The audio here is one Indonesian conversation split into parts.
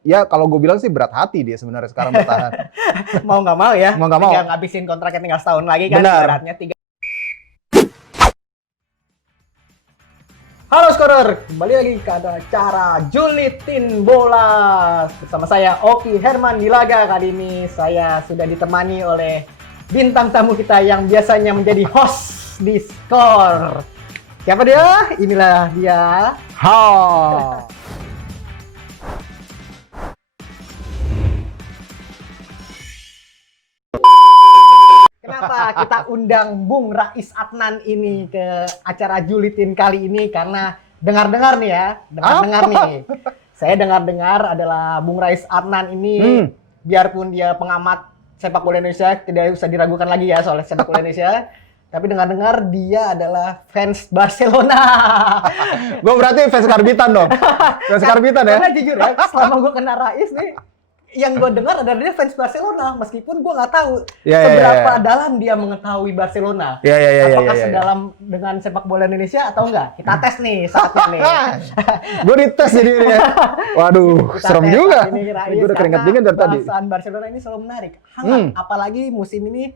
ya kalau gue bilang sih berat hati dia sebenarnya sekarang bertahan. Mau nggak mau ya. Mau nggak mau. Tinggal ngabisin kontraknya tinggal setahun lagi kan. Benar. Ibaratnya 3. Halo Scorer, kembali lagi ke acara Julitin Bola bersama saya Oki Herman Dilaga. Kali ini saya sudah ditemani oleh bintang tamu kita yang biasanya menjadi host di Skor. Siapa dia? Inilah dia. Ha. Kenapa kita undang Bung Rais Adnan ini ke acara Julitin kali ini? Karena dengar-dengar nih ya, dengar-dengar nih. Saya dengar-dengar adalah Bung Rais Adnan ini, biarpun dia pengamat sepak bola Indonesia, tidak usah diragukan lagi ya soal sepak bola Indonesia. Tapi dengar-dengar dia adalah fans Barcelona. Gue berarti fans karbitan dong. Fans karbitan ya? Karena jujur ya, selama gue kena Rais nih, yang gue dengar adalah dia fans Barcelona, meskipun gue nggak tahu seberapa dalam dia mengetahui Barcelona. Apakah sedalam dengan sepak bola Indonesia atau enggak? Kita tes nih saatnya nih. Gue dites jadi ini ya. Waduh, serem juga. Gue udah keringat dingin dari tadi. Bahasan Barcelona ini selalu menarik, hangat. Apalagi musim ini,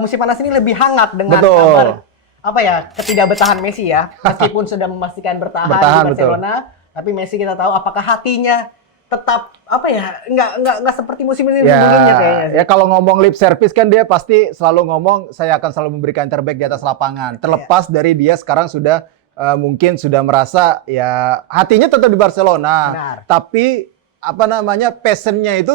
musim panas ini lebih hangat dengan kabar ketidakbertahan Messi ya. Meskipun sudah memastikan bertahan di Barcelona, tapi Messi kita tahu apakah hatinya tetap nggak seperti musim-musim sebelumnya kayaknya. Ya kalau ngomong lip service kan dia pasti selalu ngomong saya akan selalu memberikan terbaik di atas lapangan. Terlepas dari dia sekarang sudah mungkin sudah merasa ya hatinya tetap di Barcelona. Benar. Tapi passionnya itu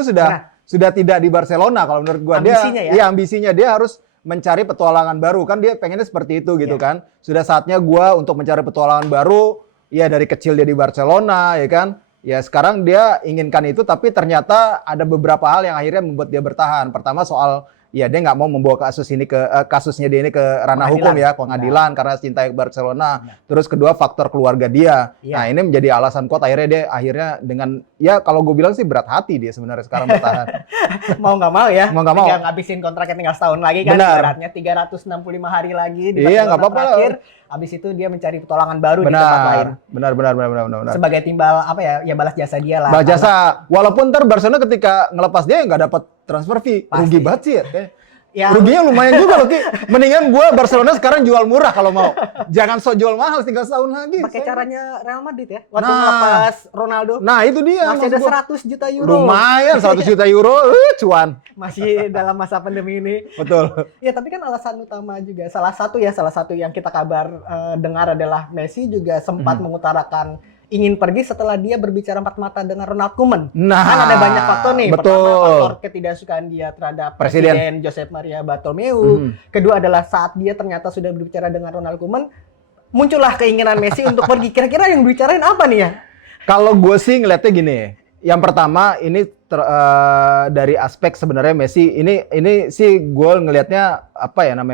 sudah tidak di Barcelona kalau menurut gua. Ambisinya dia harus mencari petualangan baru kan dia pengennya seperti itu gitu kan. Sudah saatnya gua untuk mencari petualangan baru. Ya dari kecil dia di Barcelona ya kan. Ya sekarang dia inginkan itu, tapi ternyata ada beberapa hal yang akhirnya membuat dia bertahan. Pertama soal, ya dia nggak mau membawa kasusnya dia ini ke ranah hukum ya, pengadilan karena cinta Barcelona. Terus kedua faktor keluarga dia. Nah ini menjadi alasan kuat akhirnya dengan ya kalau gue bilang sih berat hati dia sebenarnya sekarang bertahan. Mau nggak mau ya. Mau nggak mau. Tinggal ngabisin kontraknya tinggal setahun lagi kan. Ibaratnya 365 hari lagi di Barcelona terakhir. Habis itu dia mencari petualangan baru di tempat lain. Benar. Sebagai timbal balas jasa dia lah. Balas jasa. Walaupun ntar Barcelona ketika ngelepas dia nggak dapat transfer fee. Pasti. Rugi banget sih ya. Ruginya lumayan juga loh Ki. Mendingan gua Barcelona sekarang jual murah kalau mau. Jangan sok jual mahal tinggal setahun lagi. Pakai caranya Real Madrid ya. Waktu ngelepas Ronaldo. Nah, itu dia. Masih ada 100 juta euro. Lumayan 100 juta euro, cuan. Masih dalam masa pandemi ini. Betul. Ya, tapi kan alasan utama juga salah satu yang kita dengar adalah Messi juga sempat mengutarakan ingin pergi setelah dia berbicara empat mata dengan Ronald Koeman. Nah, kan ada banyak faktor nih. Betul. Pertama, faktor ketidaksukaan dia terhadap Presiden Josep Maria Bartomeu. Kedua adalah saat dia ternyata sudah berbicara dengan Ronald Koeman, muncullah keinginan Messi untuk pergi. Kira-kira yang dibicarain apa nih ya? Kalau gue sih ngeliatnya gini. Yang pertama ini dari aspek sebenarnya Messi ini sih gue ngelihatnya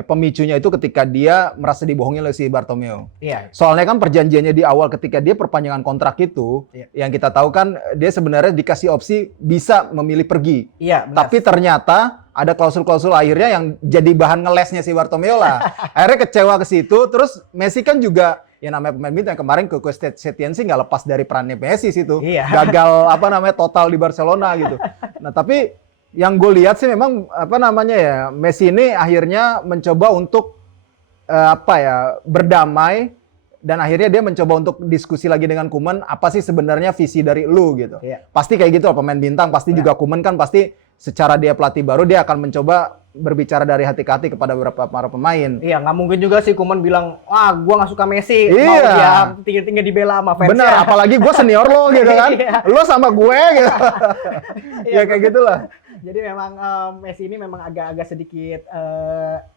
pemicunya itu ketika dia merasa dibohongi oleh si Bartomeu. Iya. Soalnya kan perjanjiannya di awal ketika dia perpanjangan kontrak itu, yang kita tahu kan dia sebenarnya dikasih opsi bisa memilih pergi. Iya. Benar. Tapi ternyata ada klausul-klausul akhirnya yang jadi bahan ngelesnya si Bartomeu lah. Akhirnya kecewa ke situ. Terus Messi kan juga ya namanya pemain bintang kemarin ke Setien sih nggak lepas dari perannya Messi situ. Iya. Gagal total di Barcelona gitu. Nah tapi yang gue lihat sih memang Messi ini akhirnya mencoba untuk berdamai dan akhirnya dia mencoba untuk diskusi lagi dengan Koeman apa sih sebenarnya visi dari lu gitu. Iya. Pasti kayak gitu pemain bintang pasti juga Koeman kan pasti secara dia pelatih baru dia akan mencoba berbicara dari hati ke hati kepada beberapa para pemain. Iya, nggak mungkin juga sih Koeman bilang, gua nggak suka Messi, iya. mau dia tinggi-tinggi dibela sama fansnya. Benar, apalagi gue senior lo gitu kan, lo sama gue gitu. Ya kayak gitulah. Jadi memang Messi ini memang agak sedikit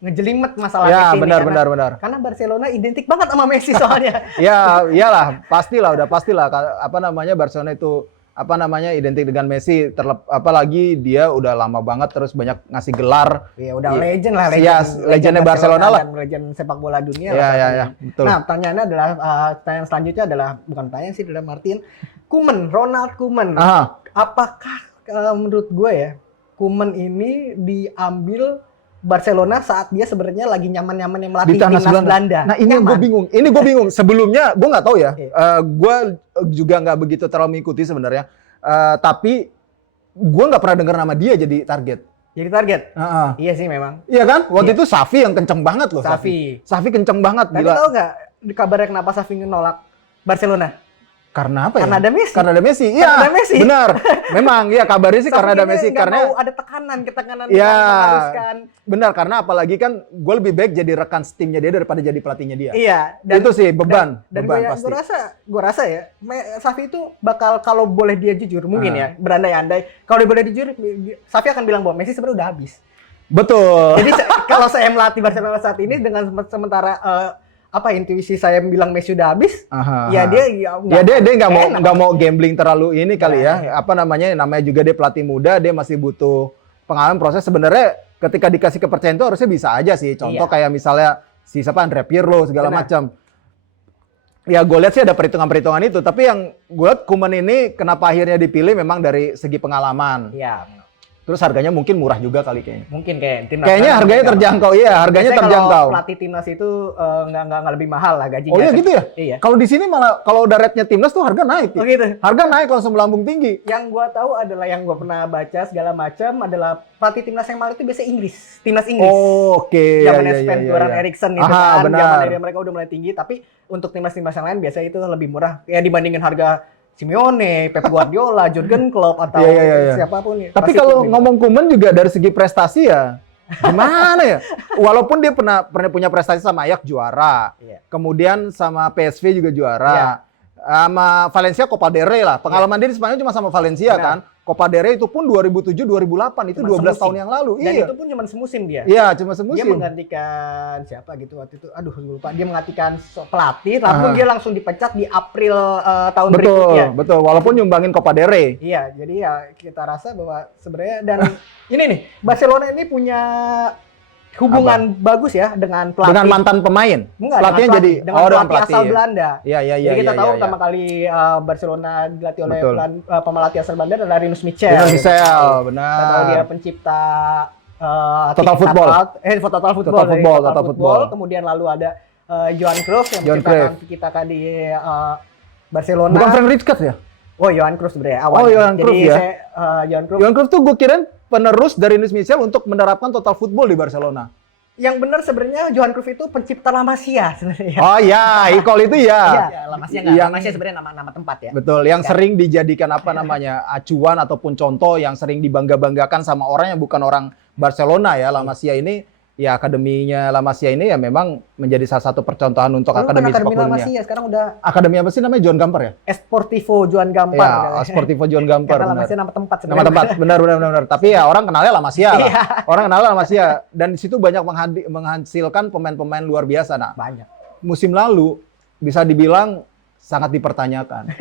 ngejelimet masalah ya, Messi benar. Karena Barcelona identik banget sama Messi soalnya. Ya, iyalah, pastilah Barcelona itu identik dengan Messi, apalagi dia udah lama banget terus banyak ngasih gelar. Iya, udah legend lah, legendnya Barcelona lah. Dan legend sepak bola dunia ya, betul. Nah, pertanyaan selanjutnya adalah bukan pertanyaan sih, dalam artian Ronald Koeman. Apakah menurut gue ya, Koeman ini diambil Barcelona saat dia sebenarnya lagi nyaman-nyamannya melatih timnas Belanda. Nah ini gue bingung. Sebelumnya gue nggak tahu ya. Gue juga nggak begitu terlalu mengikuti sebenarnya. Tapi gue nggak pernah dengar nama dia jadi target. Jadi target? Iya sih memang. Iya kan? Waktu itu Xavi yang kenceng banget loh. Xavi kenceng banget. Tapi tahu nggak kabarnya kenapa Xavi nolak Barcelona? Karena apa ya? Karena ada Messi. Karena ada Messi. Iya. Benar. Memang ya kabarnya sih karena ada Messi. Karena mau ada tekanan ya, mengharuskan. Benar, karena apalagi kan gue lebih baik jadi rekan timnya dia daripada jadi pelatihnya dia. Iya. Itu sih beban. Dan pasti. gue rasa ya, Xavi itu bakal kalau boleh dia jujur mungkin ya berandai-andai. Kalau dia boleh jujur, Xavi akan bilang bahwa Messi sebenarnya udah habis. Betul. Jadi kalau saya melatih Barcelona saat ini dengan sementara intuisi saya bilang Messi udah habis, dia nggak mau gambling terlalu ini kali ya. Apa namanya juga dia pelatih muda, dia masih butuh pengalaman proses. Sebenarnya ketika dikasih kepercayaan itu harusnya bisa aja sih. Contoh kayak misalnya Andre Pirlo segala macam. Ya gue lihat sih ada perhitungan-perhitungan itu. Tapi yang gue lihat Koeman ini kenapa akhirnya dipilih memang dari segi pengalaman. Iya. Terus harganya mungkin murah juga kali kayaknya. Mungkin timnas. Kayaknya harganya terjangkau, iya harganya terjangkau. Kalau pelatih timnas itu nggak lebih mahal lah gajinya. Oh iya gitu ya? Iya. Kalau di sini malah kalau udah rate-nya timnas tuh harga naik. Oh gitu. Harga naik langsung melambung tinggi. Yang gua tahu adalah yang gua pernah baca segala macam adalah pelatih timnas yang mahal itu biasa Inggris. Timnas Inggris. Oh, oke. Zamannya Sven-Göran Eriksson itu kan. Benar. Zaman mereka udah mulai tinggi, tapi untuk timnas-timnas yang lain biasanya itu lebih murah ya dibandingin harga Simeone, Pep Guardiola, Jurgen Klopp atau siapapun. Tapi kalau ngomong Koeman juga dari segi prestasi ya gimana ya? Walaupun dia pernah punya prestasi sama Ajax juara. Kemudian sama PSV juga juara. Sama Valencia Copa del Rey lah. Pengalaman dia di Spanyol cuma sama Valencia kan. Copa del Rey itu pun 2007-2008 itu cuma 12 tahun yang lalu. Dan itu pun cuma semusim dia. Iya, cuma semusim. Dia menggantikan siapa gitu waktu itu. Aduh, lupa. Dia menggantikan pelatih, lalu dia langsung dipecat di April tahun berikutnya. Betul. Walaupun nyumbangin Copa del Rey. Iya, jadi ya kita rasa bahwa sebenarnya dan ini nih, Barcelona ini punya hubungan bagus ya dengan pelatih. Dengan mantan pemain. Pelatihnya jadi dengan pelatih asal Belanda. Iya. Jadi kita tahu pertama kali Barcelona dilatih oleh pelatih asal Belanda adalah Rinus Michel. Benar. Kita tahu dia pencipta Total Football. Kemudian lalu ada Johan Cruyff yang menciptakan Tiki-Taka di Barcelona. Bukan Frank Rijkaard ya? Oh, Johan Cruyff sebenarnya awalnya. Oh, Johan Cruyff ya. Johan Cruyff tuh gue kirain penerus dari Rinus Michel untuk menerapkan total football di Barcelona. Yang benar sebenarnya Johan Cruyff itu pencipta La Masia sebenarnya. Oh iya, Icol itu ya. La Masia enggak. La Masia sebenarnya nama tempat ya. Betul, yang sering dijadikan acuan ataupun contoh yang sering dibangga-banggakan sama orang yang bukan orang Barcelona ya. La Masia ini ya akademinya La Masia ini ya memang menjadi salah satu percontohan untuk akademi sepak bolanya. La Masia sekarang udah akademi apa sih namanya? Joan Gamper ya? Esportivo Joan Gamper. Ya, Esportivo Joan Gamper. La Masia nama tempat sebenarnya. Nama tempat, benar. Tapi ya orang kenalnya La Masia lah. Orang kenalnya La Masia dan di situ banyak menghasilkan pemain-pemain luar biasa. Nah, banyak. Musim lalu bisa dibilang sangat dipertanyakan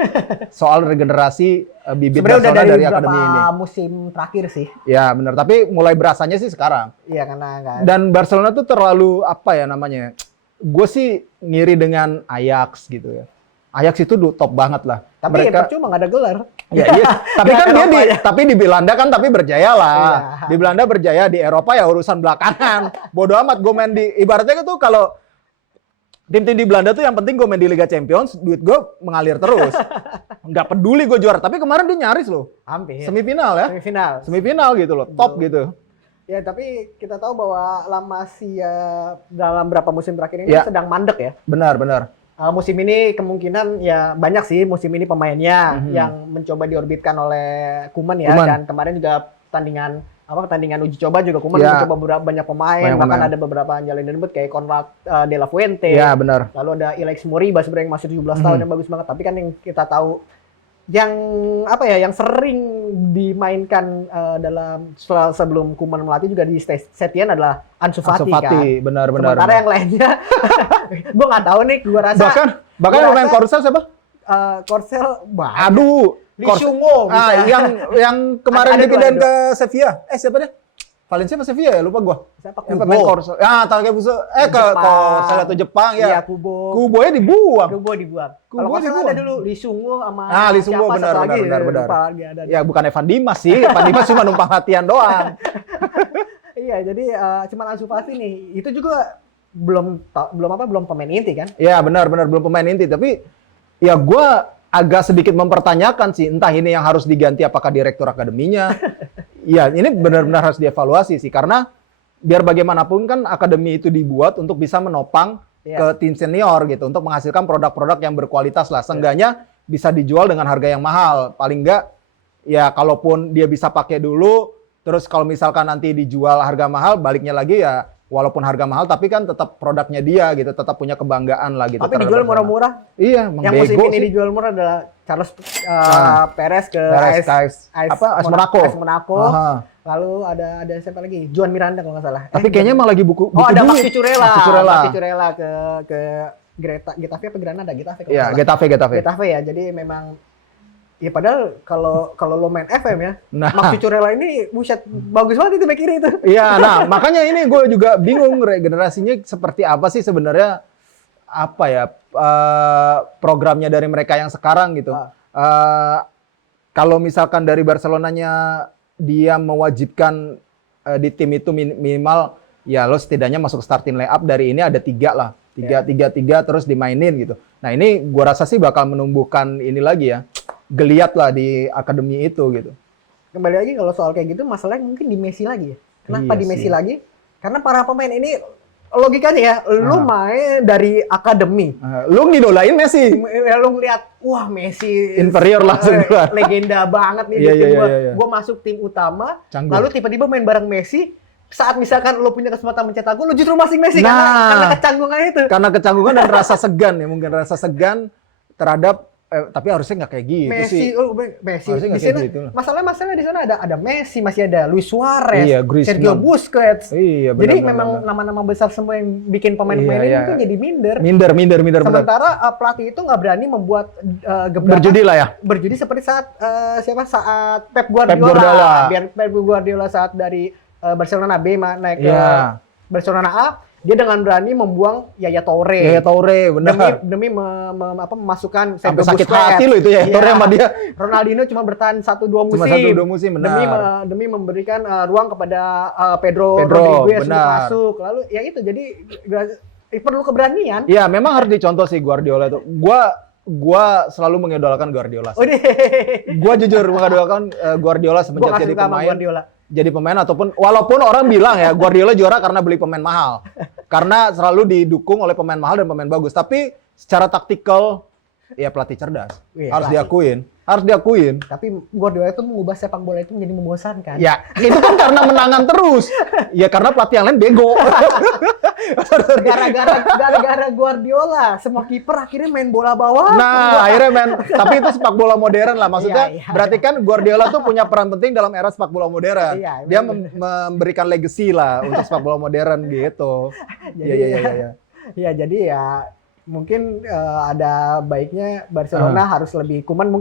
soal regenerasi bibit Barcelona dari akademi ini. Musim terakhir sih. Ya benar, tapi mulai berasanya sih sekarang. Iya karena dan Barcelona tuh terlalu gue sih ngiri dengan Ajax gitu ya. Ajax itu top banget lah. Tapi percuma nggak ada gelar. Ya, iya. Tapi kan dia di Belanda kan tapi berjaya lah. Iya. Di Belanda berjaya, di Eropa ya urusan belakangan. Bodoh amat gue main ibaratnya gitu kalau tim-tim di Belanda tuh yang penting gue main di Liga Champions, duit gue mengalir terus. Nggak peduli gue juara, tapi kemarin dia nyaris loh. Hampir. Semifinal ya? Semifinal gitu loh, top gitu. Ya, tapi kita tahu bahwa La Masia dalam beberapa musim terakhir ini sedang mandek ya. Benar. Musim ini kemungkinan ya banyak sih musim ini pemainnya yang mencoba diorbitkan oleh Koeman ya. Dan kemarin juga pertandingan uji coba juga Koeman mencoba banyak pemain, bahkan ada beberapa anjalin debut kayak Konrad de la Fuente. Iya, benar. Lalu ada Alex Moriba sebenarnya yang masih 17 tahun yang bagus banget, tapi kan yang kita tahu yang sering dimainkan dalam sebelum Koeman melatih juga di Setien adalah Ansu Fati kan. Benar. Sementara yang lainnya gue nggak tahu nih, gue rasa bahkan pemain Korsel siapa? Korsel, Lee Chungo yang kemarin dipindahin ke Sevilla. Siapa dia? Valencia apa Sevilla ya? Lupa gua. Siapa? Yang pemain Korsel. Takebusa ke Korsel atau Jepang ya. Iya, Kubo. Kubonya dibuang. Kalau Korsel ada dulu Lee Chungo sama Lee Chungo benar. Ya bukan Evan Dimas sih. Evan Dimas cuma numpang latihan doang. Iya, jadi cuma Ansu Fati nih. Itu juga belum pemain inti kan? Iya, benar belum pemain inti, tapi ya gua agak sedikit mempertanyakan sih, entah ini yang harus diganti apakah direktur akademinya. Iya, ini benar-benar harus dievaluasi sih, karena biar bagaimanapun kan akademi itu dibuat untuk bisa menopang ke tim senior gitu, untuk menghasilkan produk-produk yang berkualitas lah. Seenggaknya bisa dijual dengan harga yang mahal. Paling enggak, ya kalaupun dia bisa pakai dulu, terus kalau misalkan nanti dijual harga mahal, baliknya lagi ya walaupun harga mahal, tapi kan tetap produknya dia gitu, tetap punya kebanggaan lah gitu. Tapi dijual murah-murah. Iya, yang musim ini dijual murah adalah Carlos Perez ke AS Monaco. Lalu ada siapa lagi? Juan Miranda kalau nggak salah. Tapi kayaknya emang lagi buku ada Maxi Curella ke Getafe apa Granada? Iya, Getafe ya. Jadi memang ya padahal kalau lo main FM ya, Maxi Curella ini buset bagus banget itu back kiri itu. Iya, nah makanya ini gue juga bingung regenerasinya seperti apa sih sebenarnya, apa ya programnya dari mereka yang sekarang gitu. Kalau misalkan dari Barcelonanya dia mewajibkan di tim itu minimal ya lo setidaknya masuk starting line-up dari ini ada 3 lah. 3 terus dimainin gitu. Nah, ini gua rasa sih bakal menumbuhkan ini lagi ya. Geliat lah di akademi itu gitu. Kembali lagi kalau soal kayak gitu masalahnya mungkin di Messi lagi ya. Kenapa di Messi lagi? Karena para pemain ini logikanya ya, lu main dari akademi. Lu ngidolain Messi. Lu ngeliat, wah Messi inferior langsung. Legenda banget nih di tim gua. Gua masuk tim utama, lalu tiba-tiba main bareng Messi. Saat misalkan lu punya kesempatan mencetak gol, lu justru masing Messi karena kecanggungan itu. Karena kecanggungan dan rasa segan ya, mungkin rasa segan terhadap tapi harusnya nggak kayak gitu sih. Messi di sana gitu. Masalah di sana ada Messi, masih ada Luis Suarez, Sergio Busquets. Iya, jadi memang nama-nama besar semua yang bikin pemain-pemain ini tuh jadi minder. Sementara pelatih itu nggak berani membuat berjudi lah ya. Berjudi seperti saat saat Pep Guardiola. Biar Pep Guardiola saat dari Barcelona B naik ke Barcelona A, dia dengan berani membuang Yaya Toure, benar. Demi memasukkan sampai sakit hati loh itu Yaya Toure sama dia. Ronaldinho cuma bertahan 1-2 musim. Benar. Demi memberikan ruang kepada Pedro Rodriguez untuk masuk. Lalu ya itu jadi perlu keberanian. Iya, memang harus dicontoh sih Guardiola itu. Gua selalu mengidolakan Guardiola. Gua jujur mengidolakan Guardiola semenjak jadi pemain. Jadi pemain ataupun walaupun orang bilang ya Guardiola juara karena beli pemain mahal. Karena selalu didukung oleh pemain mahal dan pemain bagus. Tapi secara taktikal ya pelatih cerdas. Harus diakuin. Tapi Guardiola itu mengubah sepak bola itu menjadi membosankan. Ya, itu kan karena menangan terus. Ya karena pelatih yang lain bego. Gara-gara Guardiola, semua kiper akhirnya main bola bawah. Nah, akhirnya tapi itu sepak bola modern lah. Maksudnya berarti kan Guardiola tuh punya peran penting dalam era sepak bola modern. Dia memberikan legacy lah untuk sepak bola modern gitu. Iya, jadi ya mungkin ada baiknya Barcelona harus lebih Koeman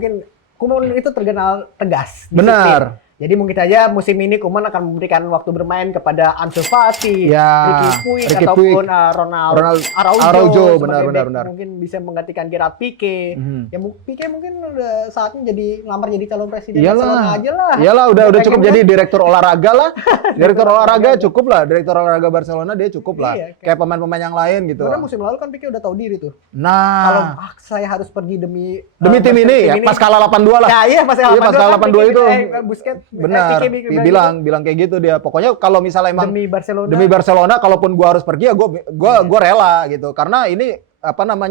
itu terkenal tegas. Benar. Jadi mungkin saja musim ini Koeman akan memberikan waktu bermain kepada Ansu Fati, Ricky Puig ataupun Ronald Araujo. Benar. Mungkin bisa menggantikan Gerard Pique. Ya Pique mungkin udah saatnya ngelamar jadi calon presiden Barcelona aja lah. Iyalah, udah cukup jadi direktur olahraga lah. Direktur olahraga cukup lah. Direktur olahraga Barcelona dia cukup lah. Kayak pemain-pemain yang lain gitu. Karena musim lalu kan Pique udah tahu diri tuh. Nah, kalau saya harus pergi demi tim ini ya, pas kalah 8-2 lah. Ya, pas kalah 8-2 itu. Busquets benar, bilang kayak gitu dia. Pokoknya kalau misalnya emang demi Barcelona, kalaupun gua harus pergi ya gua rela gitu. Karena ini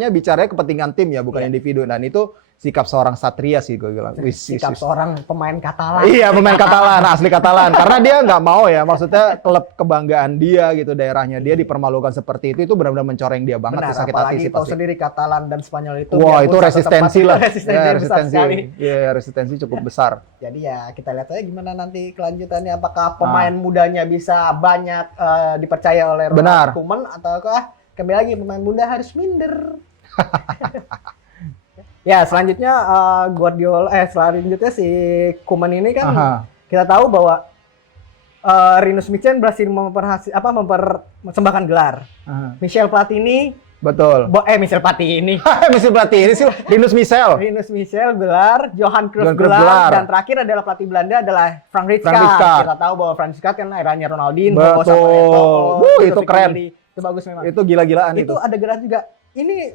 bicaranya kepentingan tim ya, bukan individu. Dan itu sikap seorang Satria sih gue bilang. Sikap seorang pemain Katalan. Iya, pemain Katalan, asli Katalan. Karena dia nggak mau ya, maksudnya klub kebanggaan dia gitu, daerahnya dia dipermalukan seperti itu benar-benar mencoreng dia banget. Benar, sakit hati sih pasti. Tahu sendiri Katalan dan Spanyol itu. Wah, itu resistensi lah. Resistensi. Iya, resistensi cukup besar. Jadi ya kita lihat aja gimana nanti kelanjutannya. Apakah pemain mudanya bisa banyak dipercaya oleh Ronald Koeman, ataukah kembali lagi pemain muda harus minder. Ya, selanjutnya selanjutnya si Koeman ini kan kita tahu bahwa Rinus Michels berhasil mempersembahkan gelar. Michel Platini, betul. Michel Platini. Michel Platini sih, Rinus Michels gelar, Johan Cruyff gelar, dan terakhir adalah pelatih Belanda adalah Frank Rijkaard. Kita tahu bahwa Frank Rijkaard kan eranya Ronaldinho, betul. Itu keren. Itu bagus memang. Itu gila-gilaan itu. Itu ada gelar juga. Ini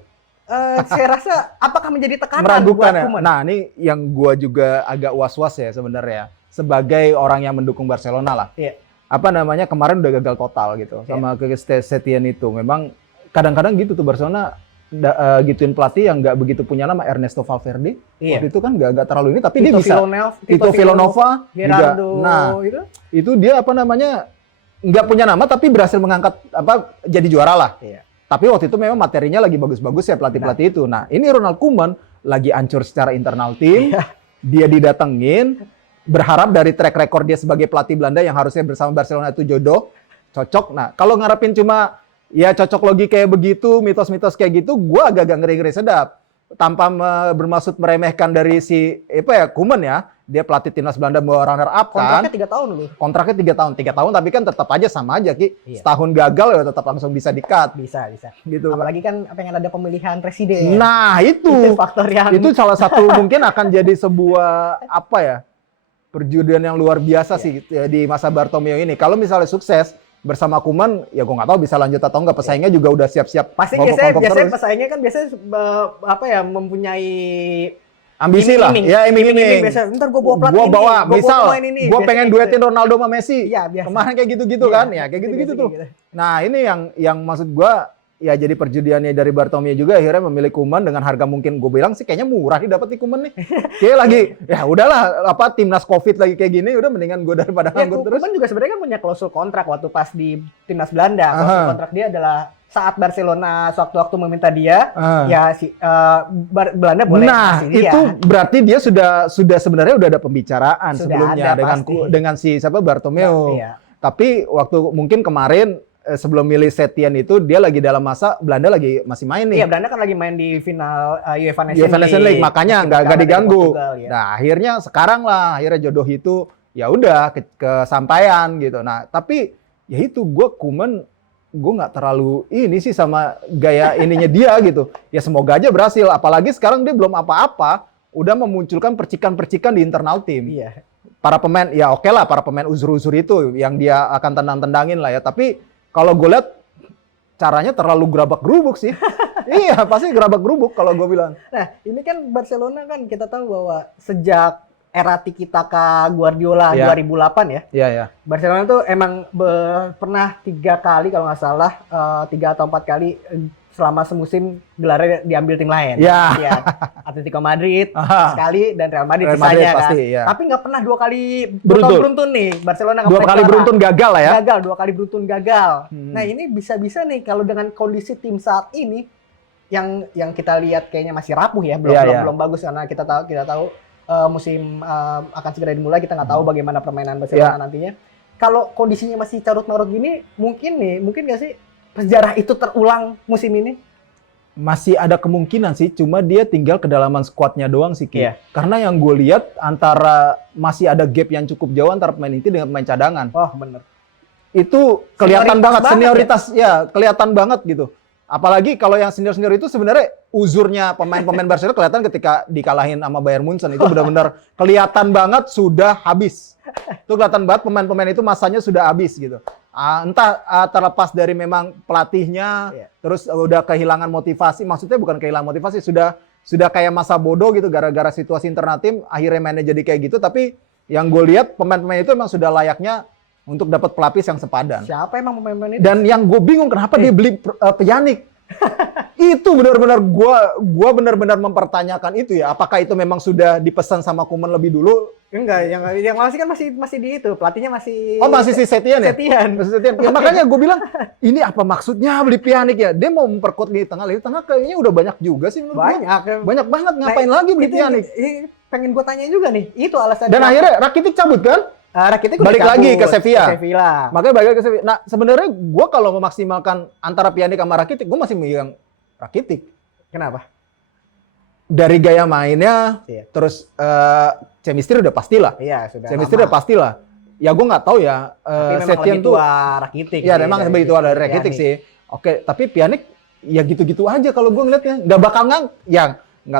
saya rasa apakah menjadi tekanan meragukan buat ya. Koeman? Nah, ini yang gua juga agak was-was ya sebenarnya sebagai orang yang mendukung Barcelona lah. Iya. Apa namanya kemarin udah gagal total gitu sama ke Setien itu. Memang kadang-kadang gitu tuh Barcelona gituin pelatih yang nggak begitu punya nama Ernesto Valverde. Iya. Waktu itu kan nggak terlalu ini tapi Tito dia bisa. Tito Villanova Gerardo juga. Nah, itu dia apa namanya nggak punya nama tapi berhasil mengangkat jadi juara lah. Iya. Tapi waktu itu memang materinya lagi bagus-bagus ya pelatih-pelatih itu. Nah, ini Ronald Koeman lagi hancur secara internal tim. Dia didatengin, berharap dari track record dia sebagai pelatih Belanda yang harusnya bersama Barcelona itu jodoh, cocok. Nah, kalau ngarepin cuma ya cocok logi kayak begitu, mitos-mitos kayak gitu, gua agak-agak ngeri-ngeri sedap. Tanpa bermaksud meremehkan dari si Koeman ya. Dia pelatih timnas Belanda bawa runner up kan. Kontraknya 3 tahun loh. Kontraknya 3 tahun tapi kan tetap aja sama aja Ki. Iya. Setahun gagal ya tetap langsung bisa di-cut. Bisa. Gitu. Apalagi kan pengen ada pemilihan presiden. Nah, Itu faktor yang itu salah satu mungkin akan jadi sebuah perjudian yang luar biasa sih di masa Bartomeu ini. Kalau misalnya sukses bersama Koeman, ya gue nggak tahu bisa lanjut atau enggak. Pesaingnya juga udah siap-siap. pasti kelompok-kelompok biasanya terus. pesaingnya kan mempunyai Ambisi lah, ya iming-iming. Biasa, ntar gue bawa pelatih Gue bawa, misal, gue pengen duetin gitu. Ronaldo sama Messi. Iya, biasa. Kemarin kayak gitu-gitu kan, ya kayak gitu-gitu tuh. Nah ini yang maksud gue, ya jadi perjudiannya dari Bartomeu juga akhirnya memilih Koeman dengan harga mungkin gue bilang sih kayaknya murah nih dapat di Koeman nih. Kayak lagi, ya udahlah timnas COVID lagi kayak gini, udah mendingan gue daripada nganggur terus. Koeman juga sebenarnya kan punya klausul kontrak waktu pas di timnas Belanda. Klausul kontrak dia adalah saat Barcelona sewaktu-waktu meminta dia, Belanda boleh kasih dia. Itu berarti dia sudah sebenarnya udah ada pembicaraan Sudah sebelumnya ada, dengan si Bartomeu. Iya. Tapi waktu mungkin kemarin sebelum milih Setien itu dia lagi dalam masa Belanda lagi masih main nih. Iya, Belanda kan lagi main di final UEFA Nation League, makanya nggak diganggu. Portugal, ya. Nah, akhirnya sekarang lah akhirnya jodoh itu ya udah kesampaian gitu. Nah, tapi ya itu gue nggak terlalu ini sih sama gaya ininya dia gitu. Ya semoga aja berhasil. Apalagi sekarang dia belum apa-apa, udah memunculkan percikan-percikan di internal tim. Iya. Para pemain, ya oke lah para pemain uzur-uzur itu yang dia akan tendang-tendangin lah ya. Tapi kalau gue lihat caranya terlalu gerabak-gerubuk sih. Iya, pasti gerabak-gerubuk kalau gue bilang. Nah, ini kan Barcelona kan kita tahu bahwa sejak era Tiki Taka Guardiola 2008 ya. Iya, ya. Barcelona tuh emang pernah 3 kali kalau nggak salah 3 atau 4 kali selama semusim gelarnya diambil tim lain. Ya. Ya. Atletico Madrid sekali dan Real Madrid Real Madrid sisanya pasti, kan. ya. Tapi nggak pernah 2 kali Beruntun. beruntun nih Barcelona 2 kali beruntun gagal lah ya. Gagal, 2 kali beruntun gagal. Nah, ini bisa-bisa nih kalau dengan kondisi tim saat ini yang kita lihat kayaknya masih rapuh ya, belum bagus karena kita tahu musim akan segera dimulai, kita nggak tahu bagaimana permainan Barcelona nantinya. Kalau kondisinya masih carut-marut gini, mungkin nggak sih sejarah itu terulang musim ini? Masih ada kemungkinan sih, cuma dia tinggal kedalaman skuadnya doang sih, Ki. Iya. Karena yang gue lihat masih ada gap yang cukup jauh antara pemain inti dengan pemain cadangan. Oh, bener. Itu kelihatan banget, senioritas ya? kelihatan banget gitu. Apalagi kalau yang senior-senior itu sebenarnya uzurnya pemain-pemain Barcelona kelihatan ketika dikalahin sama Bayern Munchen. Itu benar-benar kelihatan banget sudah habis. Itu kelihatan banget pemain-pemain itu masanya sudah habis gitu. Entah terlepas dari memang pelatihnya, terus udah kehilangan motivasi. Maksudnya bukan kehilangan motivasi, sudah kayak masa bodoh gitu gara-gara situasi internal tim. Akhirnya mainnya jadi kayak gitu. Tapi yang gue lihat pemain-pemain itu memang sudah layaknya untuk dapat pelapis yang sepadan. Siapa emang pemain-pemain itu? Dan yang gue bingung kenapa dia beli Pjanic. Itu benar-benar gue benar-benar mempertanyakan itu ya. Apakah itu memang sudah dipesan sama Koeman lebih dulu? Enggak, yang masih kan masih di itu, pelatihnya masih. Oh, masih si Setien ya? Setien. Ya, makanya gue bilang ini apa maksudnya beli Pjanic ya? Dia mau memperkuat di tengah kayaknya udah banyak juga sih menurut gue. Banyak banget, ngapain lagi beli Pjanic? Pengen gue tanya juga nih, itu alasan. Dan akhirnya Rakitic cabut kan? Rakitic balik lagi ke Sevilla. Makanya balik lagi ke Sevilla. Nah, sebenarnya gue kalau memaksimalkan antara Pjanic sama Rakitic, gue masih megang Rakitic. Kenapa? Dari gaya mainnya, terus chemistry udah pastilah. Iya, sudah. Chemistry udah pastilah. Ya gue nggak tahu ya. Setien tuh Rakitic. Ya memang lebih tua dari Rakitic sih. Oke, tapi Pjanic ya gitu-gitu aja kalau gue ngeliatnya. Nggak bakal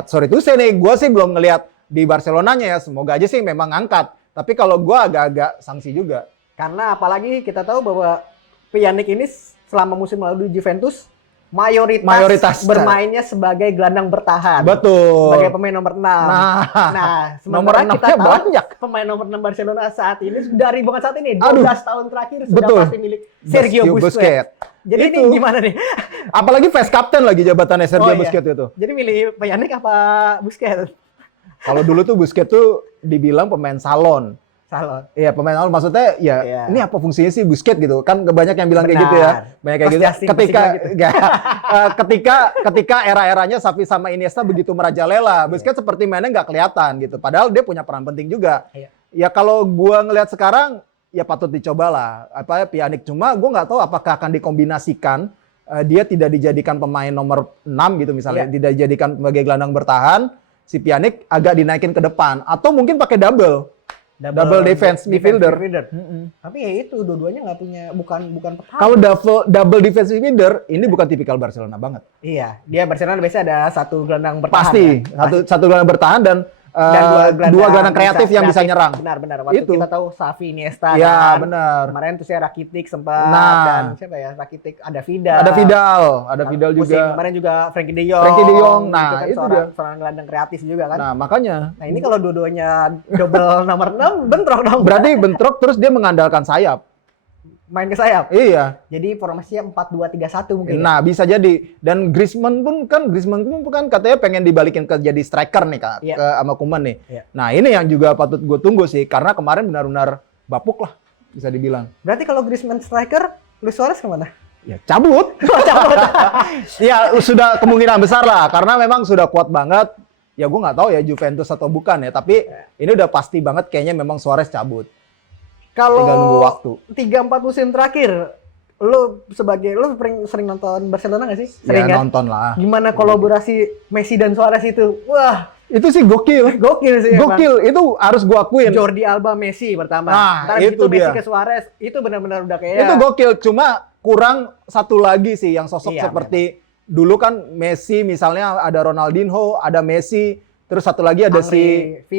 sorry tuh saya nih, gue sih belum ngeliat di Barcelonanya ya. Semoga aja sih memang ngangkat. Tapi kalau gue agak-agak sanksi juga. Karena apalagi kita tahu bahwa Pjanic ini selama musim lalu di Juventus mayoritas bermainnya sebagai gelandang bertahan. Betul. Sebagai pemain nomor 6. Nah, sementara kita tahu banyak. Pemain nomor 6 Barcelona saat ini bukan saat ini, 12 tahun terakhir sudah pasti milik Sergio Busquets. Jadi ini gimana nih? Apalagi vice captain lagi jabatannya Sergio Busquets itu. Jadi milih Pjanic apa Busquets? Kalau dulu tuh Busquets tuh dibilang pemain salon. Iya, pemain salon maksudnya ya ini apa fungsinya sih Busquets gitu. Kan banyak yang bilang kayak gitu ya. Banyak kayak gitu. Ketika era-eranya Xavi sama Iniesta begitu merajalela, Busquets seperti mainnya nggak kelihatan gitu. Padahal dia punya peran penting juga. Ya kalau gua ngelihat sekarang ya patut dicobalah Pjanic, cuma gua nggak tahu apakah akan dikombinasikan. Dia tidak dijadikan pemain nomor 6 gitu misalnya, tidak dijadikan sebagai gelandang bertahan. Si Pjanic agak dinaikin ke depan atau mungkin pakai double defense midfielder. Tapi ya itu dua-duanya nggak punya bukan pertahanan. Kalau double defense midfielder ini bukan tipikal Barcelona banget. Iya, dia Barcelona biasanya ada satu gelandang bertahan. Pasti, satu gelandang bertahan dan dua gelandang kreatif yang bisa nyerang. Benar. Waktu itu kita tahu Xavi, Iniesta. Ya, kan? benar. Kemarin tuh saya Rakitic sempat dan siapa ya? Rakitic, ada Vidal. Ada Vidal juga. Kemarin juga Frenkie de Jong. Nah, itu kan dia. seorang gelandang kreatif juga kan. Nah, makanya. Nah, ini kalau dua-duanya double nomor 6 bentrok dong. Berarti bentrok terus dia mengandalkan sayap. Main ke sayap. Iya. Jadi formasinya 4-2-3-1 mungkin. Nah, bisa jadi. Dan Griezmann pun kan katanya pengen dibalikin ke jadi striker nih Kak, ke sama Koeman nih. Nah, ini yang juga patut gue tunggu sih karena kemarin benar-benar bapuk lah bisa dibilang. Berarti kalau Griezmann striker, Luis Suarez kemana? Ya cabut. Ya sudah kemungkinan besar lah karena memang sudah kuat banget. Ya gue nggak tahu ya Juventus atau bukan ya, tapi ini udah pasti banget kayaknya memang Suarez cabut. Kalau 3-4 musim terakhir, lu sering nonton Barcelona nggak sih? Sering ya, nonton lah. Gimana kolaborasi Messi dan Suarez itu? Wah, itu sih gokil sih. Gokil, itu harus gua akuin. Jordi Alba Messi pertama. Nah, itu Messi dia. ke Suarez, itu benar-benar udah kayak. Itu gokil, cuma kurang satu lagi sih yang sosok seperti dulu kan Messi misalnya ada Ronaldinho, ada Messi, terus satu lagi ada Thierry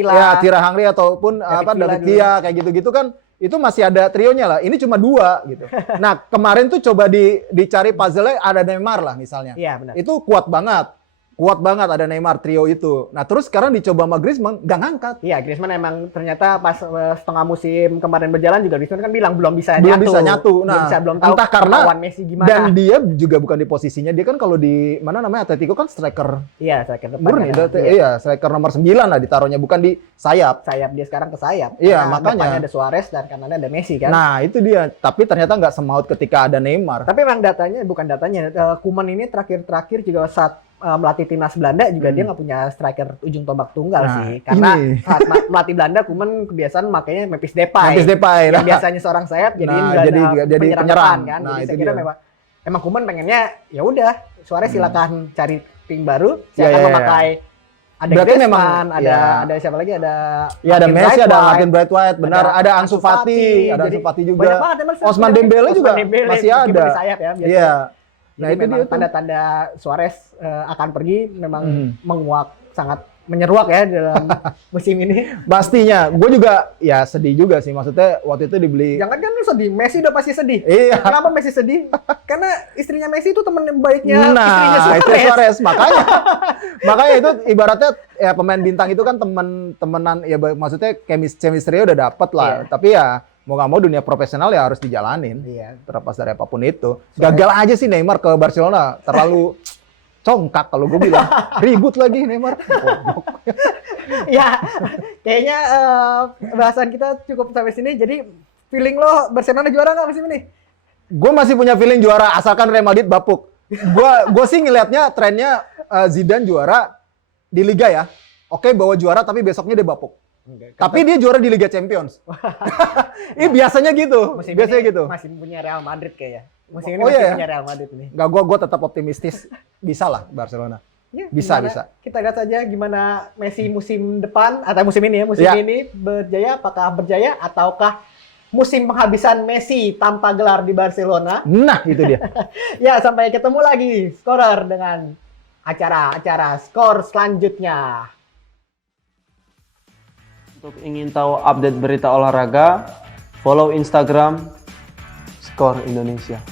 Henry ataupun David Villa kayak gitu-gitu kan. Itu masih ada trionya lah. Ini cuma 2 gitu. Nah, kemarin tuh coba dicari puzzle-nya ada Neymar lah misalnya. Iya, benar. Itu kuat banget. Kuat banget ada Neymar trio itu. Nah, terus sekarang dicoba sama Griezmann, nggak ngangkat. Iya, Griezmann emang ternyata pas setengah musim kemarin berjalan juga Griezmann kan bilang belum bisa nyatu. Nah, belum tahu entah karena Messi gimana. Dan dia juga bukan di posisinya. Dia kan kalau di mana namanya Atletico kan striker. Iya, striker depan. Murni, iya, striker nomor 9 lah ditaruhnya, bukan di sayap. Sayap dia sekarang ke sayap. Iya, nah, makanya. depannya ada Suarez dan kanannya ada Messi kan. Nah, itu dia. Tapi ternyata nggak semaut ketika ada Neymar. Tapi memang Koeman ini terakhir juga saat melatih timnas Belanda juga dia nggak punya striker ujung tombak tunggal sih, karena saat melatih Belanda Koeman kebiasaan makanya Memphis Depay yang biasanya seorang sayap jadi penyerang kan. Nah, jadi saya kira memang Koeman pengennya ya udah Suarez silakan cari tim baru, saya akan memakai ada Griezmann, ada siapa lagi, ada Messi, ada Martin Braithwaite, benar, ada Ansu Fati juga, Ousmane Dembele juga masih ada. Iya. Nah, itu dia tanda-tanda Suarez akan pergi memang menguak, sangat menyeruak ya dalam musim ini. Pastinya. Gue juga ya sedih juga sih, maksudnya waktu itu dibeli. Jangan kan lu sedih, Messi udah pasti sedih. Iya. Kenapa Messi sedih? Karena istrinya Messi itu teman baiknya istrinya Suarez. Itu Suarez, makanya itu ibaratnya ya pemain bintang itu kan temenan ya, maksudnya chemistry udah dapet lah. Yeah. Tapi ya mau nggak mau dunia profesional ya harus dijalanin. Iya. Terlepas dari apapun itu. Gagal aja sih Neymar ke Barcelona. Terlalu congkak kalau gue bilang. Ribut lagi Neymar. Ya, kayaknya bahasan kita cukup sampai sini. Jadi feeling lo Barcelona juara nggak musim ini? Gue masih punya feeling juara asalkan Real Madrid bapuk. Gue sih ngelihatnya trennya Zidane juara di Liga ya. Oke, bawa juara tapi besoknya dia bapuk. Tapi dia juara di Liga Champions. Ini biasanya gitu. Masih punya Real Madrid kayaknya. Musim ini masih punya Real Madrid nih. Enggak, gue tetap optimistis. Bisa lah Barcelona. Ya, bisa. Kita lihat saja gimana Messi musim depan atau musim ini ini berjaya, apakah berjaya ataukah musim penghabisan Messi tanpa gelar di Barcelona. Nah, itu dia. Ya, sampai ketemu lagi Scorer dengan acara-acara skor selanjutnya. Untuk ingin tahu update berita olahraga, follow Instagram Skor Indonesia.